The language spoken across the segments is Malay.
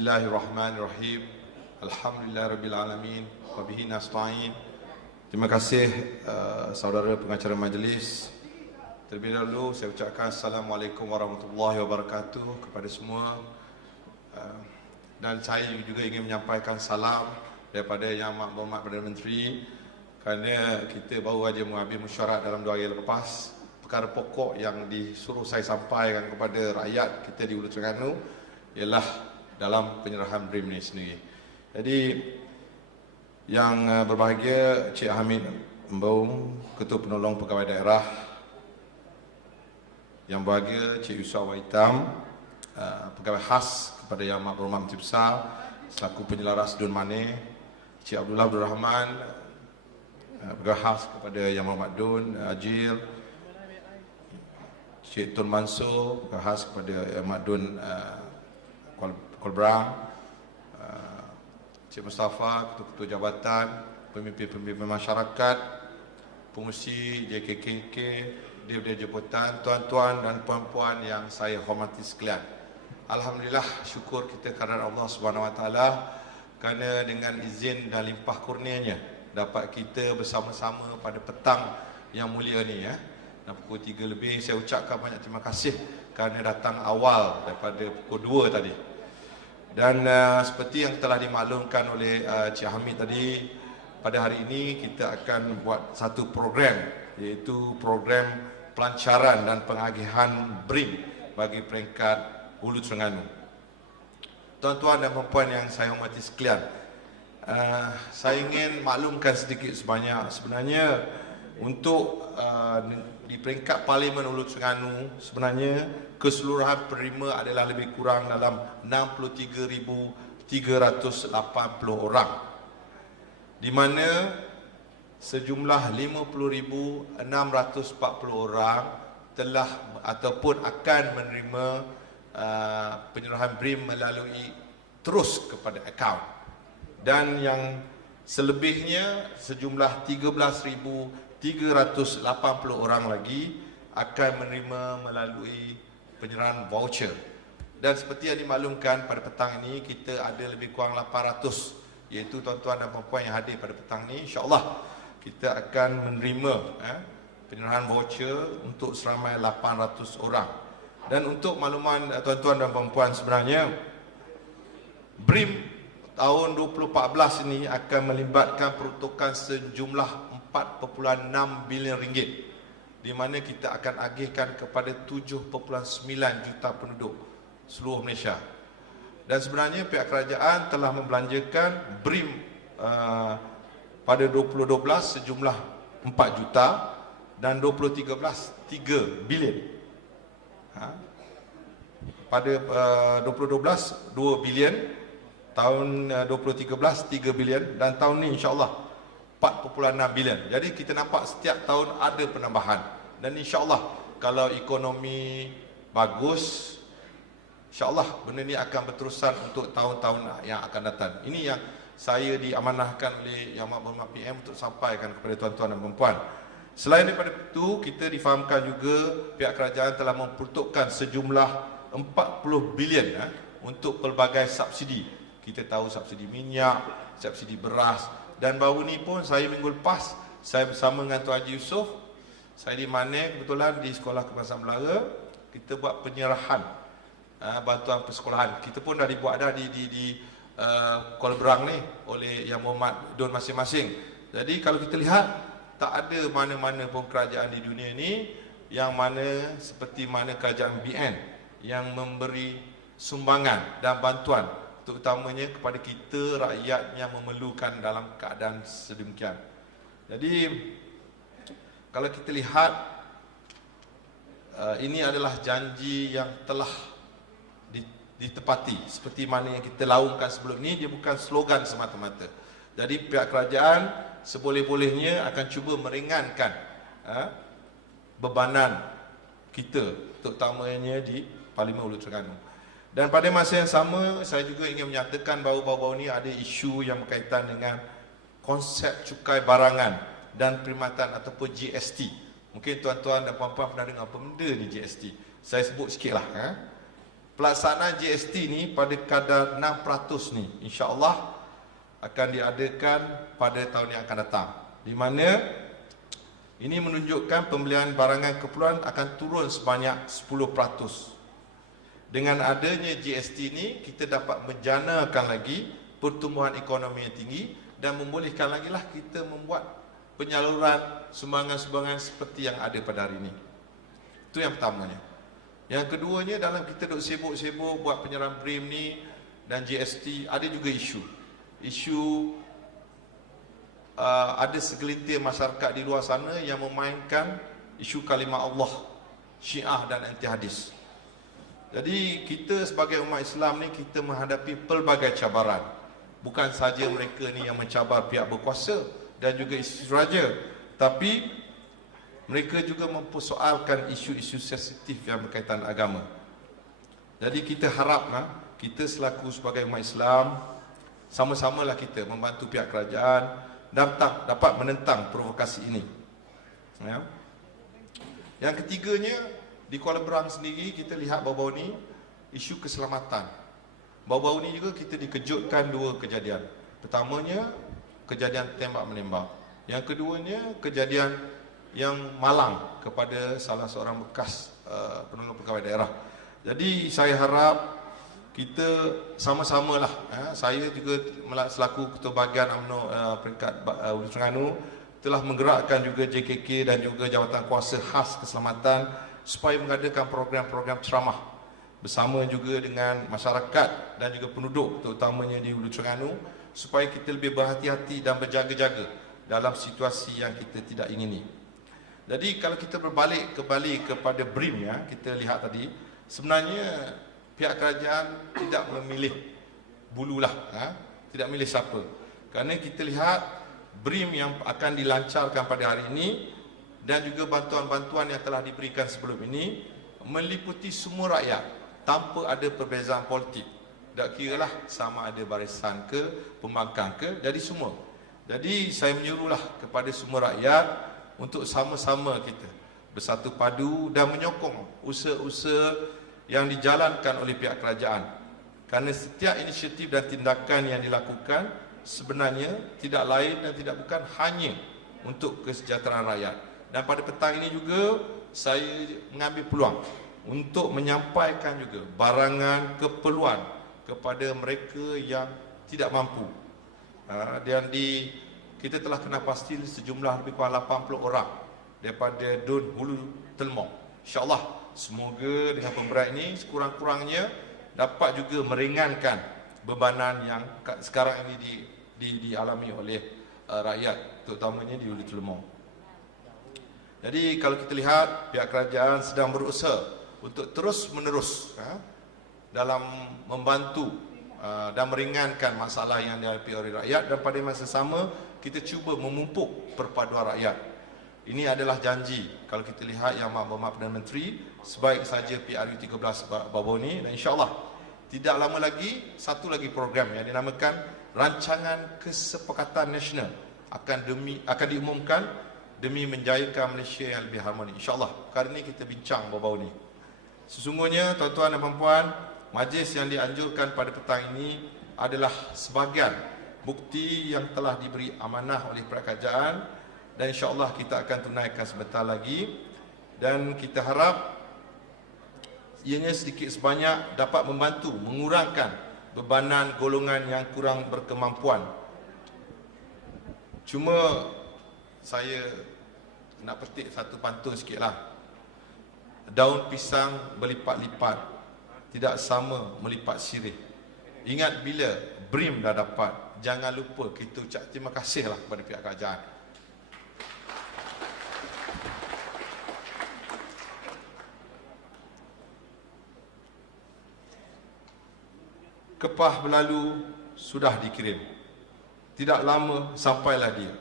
Bismillahirrahmanirrahim. Alhamdulillahirabbil alamin wa bihi nasta'in. Terima kasih saudara pengacara majlis. Terlebih dahulu saya ucapkan Assalamualaikum warahmatullahi wabarakatuh kepada semua. Dan saya juga ingin menyampaikan salam daripada Yang Amat Berhormat Perdana Menteri, kerana kita baru saja mengambil mesyuarat dalam 2 hari lepas. Perkara pokok yang disuruh saya sampaikan kepada rakyat kita di Hulu Terengganu ialah dalam penyerahan BRIM ini sendiri. Jadi yang berbahagia Cik Hamid Mbaung, Ketua Penolong Pegawai Daerah, yang berbahagia Cik Yusof Waitam, Pegawai Khas kepada Yang Amat Berhormat Menteri Besar selaku penyelaras Dun Mane, Cik Abdullah Abdul Rahman, Pegawai Khas kepada Yang Berhormat Dun Ajil, Cik Tun Mansur, Pegawai Khas kepada Yang Berhormat Dun Kuala Berang, Cik Mustafa, Ketua-Ketua Jabatan, Pemimpin-pemimpin masyarakat, pengurusi JKKK, Dia-dia Jabatan, tuan-tuan dan puan-puan yang saya hormati sekalian. Alhamdulillah, syukur kita kerana Allah Subhanahu Wa Taala, kerana dengan izin dan limpah kurnianya dapat kita bersama-sama pada petang yang mulia ni ya. Dan pukul 3 lebih saya ucapkan banyak terima kasih kerana datang awal daripada pukul 2 tadi. Dan seperti yang telah dimaklumkan oleh Cik Hamid tadi, pada hari ini kita akan buat satu program, iaitu program pelancaran dan pengagihan BRIM bagi peringkat Hulu Terengganu. Tuan-tuan dan puan-puan yang saya hormati sekalian, saya ingin maklumkan sedikit sebanyak. Sebenarnya untuk di peringkat Parlimen Hulu Terengganu, sebenarnya keseluruhan penerima adalah lebih kurang dalam 63,380 orang, di mana sejumlah 50,640 orang telah ataupun akan menerima penyerahan BRIM melalui terus kepada akaun, dan yang selebihnya sejumlah 13,380 orang lagi akan menerima melalui penyerahan voucher. Dan seperti yang dimaklumkan pada petang ini, kita ada lebih kurang 800, iaitu tuan-tuan dan puan-puan yang hadir pada petang ini. InsyaAllah kita akan menerima penyerahan voucher untuk seramai 800 orang. Dan untuk makluman tuan-tuan dan puan-puan, sebenarnya BRIM tahun 2014 ini akan melibatkan peruntukan sejumlah 4.6 bilion ringgit, di mana kita akan agihkan kepada 7.9 juta penduduk seluruh Malaysia. Dan sebenarnya pihak kerajaan telah membelanjakan BRIM pada 2012 sejumlah 4 juta dan 2013 3 bilion. Pada 2012 2 bilion, tahun 2013 3 bilion, dan tahun ini insya-Allah 4.6 bilion. Jadi kita nampak setiap tahun ada penambahan. Dan insya-Allah kalau ekonomi bagus, insya-Allah benda ni akan berterusan untuk tahun-tahun yang akan datang. Ini yang saya diamanahkan oleh Yang Amat Berhormat PM untuk sampaikan kepada tuan-tuan dan puan-puan. Selain daripada itu, kita difahamkan juga pihak kerajaan telah memperuntukkan sejumlah 40 bilion untuk pelbagai subsidi. Kita tahu subsidi minyak, subsidi beras. Dan baru ni pun saya minggu lepas, saya bersama dengan Tuan Haji Yusof, saya di Mane kebetulan di Sekolah Kebangsaan Belara, kita buat penyerahan bantuan persekolahan. Kita pun dah dibuat dah di Kuala Berang ni oleh Yang Berhormat Dun masing-masing. Jadi kalau kita lihat, tak ada mana-mana pun kerajaan di dunia ni yang mana seperti mana kerajaan BN yang memberi sumbangan dan bantuan, terutamanya kepada kita rakyat yang memerlukan dalam keadaan sedemikian. Jadi kalau kita lihat, ini adalah janji yang telah ditepati. Seperti mana yang kita laungkan sebelum ini, dia bukan slogan semata-mata. Jadi pihak kerajaan seboleh-bolehnya akan cuba meringankan bebanan kita, terutamanya di Parlimen Hulu Terengganu. Dan pada masa yang sama, saya juga ingin menyatakan bahawa ini ada isu yang berkaitan dengan konsep cukai barangan dan perkhidmatan ataupun GST. Mungkin tuan-tuan dan puan-puan pernah dengar apa benda ni GST. Saya sebut sikit lah. pelaksanaan GST ni pada kadar 6% ni insya-Allah akan diadakan pada tahun yang akan datang, di mana ini menunjukkan pembelian barangan keperluan akan turun sebanyak 10%. Dengan adanya GST ni, kita dapat menjanakan lagi pertumbuhan ekonomi yang tinggi dan membolehkan lagi lah kita membuat penyaluran sumbangan-sumbangan seperti yang ada pada hari ini. Itu yang pertamanya. Yang keduanya, dalam kita duk sibuk-sibuk buat penyerahan BRIM ni dan GST, ada juga isu ada segelintir masyarakat di luar sana yang memainkan isu kalimah Allah, Syiah dan anti hadis. Jadi kita sebagai umat Islam ni, kita menghadapi pelbagai cabaran. Bukan saja mereka ni yang mencabar pihak berkuasa dan juga isu raja, tapi mereka juga mempersoalkan isu-isu sensitif yang berkaitan agama. Jadi kita harap kita selaku sebagai umat Islam, sama-samalah kita membantu pihak kerajaan dapat menentang provokasi ini. Ya. Yang ketiganya, di Kuala Berang sendiri kita lihat baru-baru ni isu keselamatan. Baru-baru ni juga kita dikejutkan dua kejadian. Pertamanya kejadian tembak menembak. Yang keduanya kejadian yang malang kepada salah seorang bekas penolong pegawai daerah. Jadi saya harap kita sama-samalah, saya juga selaku Ketua Bahagian UMNO peringkat Hulu Terengganu telah menggerakkan juga JKK dan juga Jawatan Kuasa Khas Keselamatan supaya mengadakan program-program ceramah bersama juga dengan masyarakat dan juga penduduk, terutamanya di Hulu Terengganu, supaya kita lebih berhati-hati dan berjaga-jaga dalam situasi yang kita tidak ingini. Jadi kalau kita berbalik kembali kepada BRIM, kita lihat tadi, sebenarnya pihak kerajaan tidak memilih bululah, tidak memilih siapa. Kerana kita lihat BRIM yang akan dilancarkan pada hari ini dan juga bantuan-bantuan yang telah diberikan sebelum ini meliputi semua rakyat tanpa ada perbezaan politik. Tak kiralah sama ada barisan ke, pembangkang ke, jadi semua. Jadi saya menyuruhlah kepada semua rakyat untuk sama-sama kita bersatu padu dan menyokong usaha-usaha yang dijalankan oleh pihak kerajaan. Kerana setiap inisiatif dan tindakan yang dilakukan sebenarnya tidak lain dan tidak bukan hanya untuk kesejahteraan rakyat. Dan pada petang ini juga saya mengambil peluang untuk menyampaikan juga barangan keperluan kepada mereka yang tidak mampu. Dan kita telah kena pasti sejumlah lebih kurang 80 orang daripada Dun Hulu Telmong. InsyaAllah semoga dengan pemberian ini sekurang-kurangnya dapat juga meringankan bebanan yang sekarang ini dialami oleh rakyat, terutamanya di Hulu Telmong. Jadi kalau kita lihat pihak kerajaan sedang berusaha untuk terus-menerus dalam membantu dan meringankan masalah yang dihadapi oleh rakyat, dan pada masa sama kita cuba memupuk perpaduan rakyat. Ini adalah janji kalau kita lihat yang Berhormat Perdana Menteri sebaik saja PRU 13 baru ni, dan insya-Allah tidak lama lagi satu lagi program yang dinamakan Rancangan Kesepakatan Nasional akan diumumkan demi menjayakan Malaysia yang lebih harmoni. InsyaAllah perkara ini kita bincang baru-baru ni. Sesungguhnya tuan-tuan dan puan-puan, majlis yang dianjurkan pada petang ini adalah sebahagian bukti yang telah diberi amanah oleh pihak kerajaan, dan insyaAllah kita akan tunaikan sebentar lagi, dan kita harap ianya sedikit sebanyak dapat membantu mengurangkan bebanan golongan yang kurang berkemampuan. Cuma saya nak petik satu pantun sikit lah. Daun pisang berlipat-lipat, tidak sama melipat sirih. Ingat bila BRIM dah dapat, jangan lupa kita ucap terima kasih lah kepada pihak kerajaan. Kepah berlalu sudah dikirim, tidak lama sampailah dia.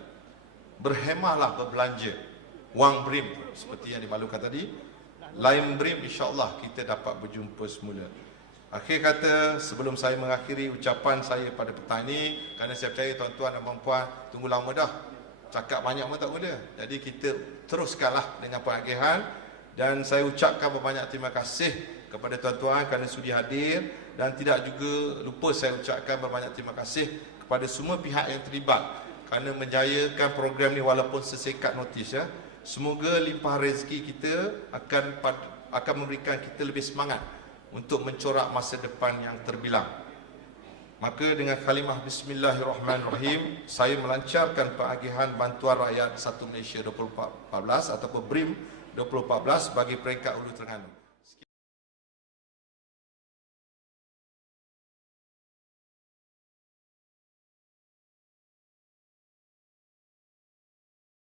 Berhemahlah berbelanja wang BRIM seperti yang dimalukan tadi. Lain BRIM insya-Allah kita dapat berjumpa semula. Akhir kata, sebelum saya mengakhiri ucapan saya pada petang ini, kerana saya percaya tuan-tuan dan puan-puan tunggu lama dah, cakap banyak pun tak boleh. Jadi kita teruskanlah dengan pengakhiran, dan saya ucapkan berbanyak terima kasih kepada tuan-tuan kerana sudi hadir, dan tidak juga lupa saya ucapkan berbanyak terima kasih kepada semua pihak yang terlibat kerana menjayakan program ni walaupun sesekat notis ya. Semoga limpah rezeki kita akan memberikan kita lebih semangat untuk mencorak masa depan yang terbilang. Maka dengan kalimah Bismillahirrahmanirrahim, saya melancarkan pengagihan bantuan rakyat 1 Malaysia 2014 ataupun BRIM 2014 bagi peringkat Hulu Terengganu.